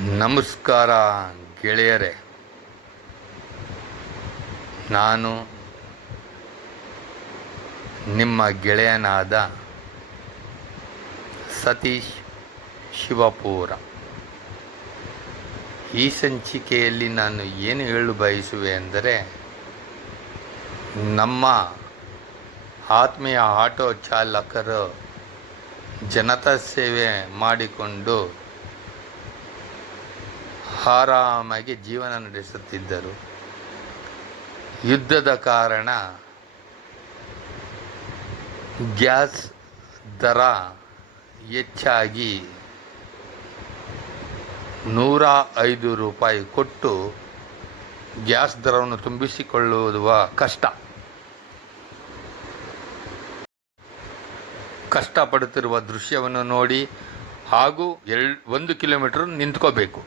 ನಮಸ್ಕಾರ ಗೆಳೆಯರೇ. ನಾನು ನಿಮ್ಮ ಗೆಳೆಯನಾದ ಸತೀಶ್ ಶಿವಪುರ. ಈ ಸಂಚಿಕೆಯಲ್ಲಿ ನಾನು ಏನು ಹೇಳಲು ಬಯಸುವೆ ಎಂದರೆ, ನಮ್ಮ ಆತ್ಮೀಯ ಆಟೋ ಚಾಲಕರು ಜನತಾ ಸೇವೆ ಮಾಡಿಕೊಂಡು ಆರಾಮಾಗಿ ಜೀವನ ನಡೆಸುತ್ತಿದ್ದರು. ಯುದ್ಧದ ಕಾರಣ ಗ್ಯಾಸ್ ದರ ಹೆಚ್ಚಾಗಿ ₹105 ಕೊಟ್ಟು ಗ್ಯಾಸ್ ದರವನ್ನು ತುಂಬಿಸಿಕೊಳ್ಳುವ ಕಷ್ಟಪಡುತ್ತಿರುವ ದೃಶ್ಯವನ್ನು ನೋಡಿ ಹಾಗೂ 1 ಕಿಲೋಮೀಟರ್ ನಿಂತ್ಕೋಬೇಕು.